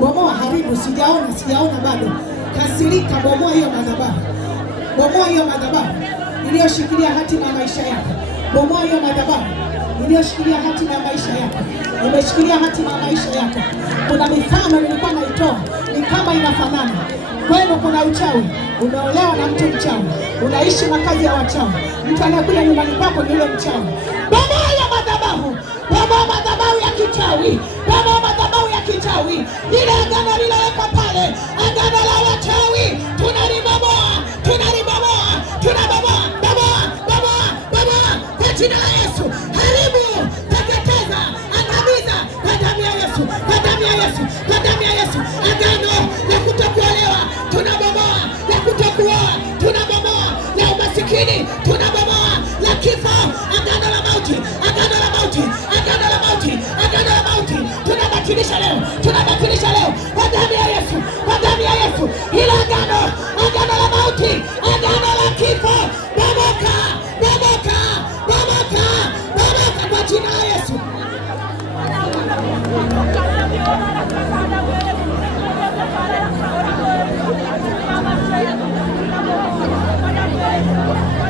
bomoa, haribu. Sijaona bado. Kasirika, bomoa hiyo madhabahu. Bomoa hiyo madhabahu iliyoshikilia hatima ya maisha yako. Bomoa hiyo madhabahu iliyoshikilia hatima ya maisha yako. Imeshikilia hatima ya maisha yako. Kuna mifano nilikuwa naitoa, ni kama inafanana. Kwenu kuna uchawi, umeolewa na mtu mchawi, unaishi makazi ya wachawi, mtu anayekuja nyumbani kwako ni yule mchawi. Bomoa hiyo madhabahu. Bomoa madhabahu ya kichawi. Bomoa madhabahu ya kichawi. Ile agano lilowekwa pale, agano la wachawi, tunalibomoa. Kwa jina la Yesu, haribu, teketeza, angamiza kwa damu ya Yesu, kwa damu ya Yesu, kwa damu ya Yesu. Agano la kutokuolewa tunabomoa, la kutokuoa tunabomoa, la umasikini tunabomoa, la kifo, agano la mauti, agano la mauti, agano la mauti, agano la mauti tunabatilisha leo, tunabatilisha leo kwa damu ya Yesu, kwa damu ya Yesu. Hilo agano, agano la mauti, agano la kifo, bomoka, bomoka, bomoka, bomoka kwa jina la Yesu.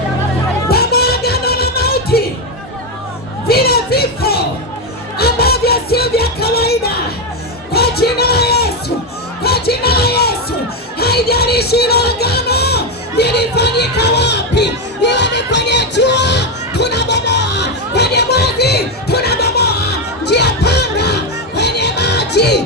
Bomoa agano la mauti, vile vifo ambavyo sio vya kawaida kwa jina la Yesu, kwa jina la Yesu. Haijalishi hilo agano lilifanyika wapi, iwe ni kwenye jua tunabomoa, kwenye mwezi tunabomoa, njia panda, kwenye maji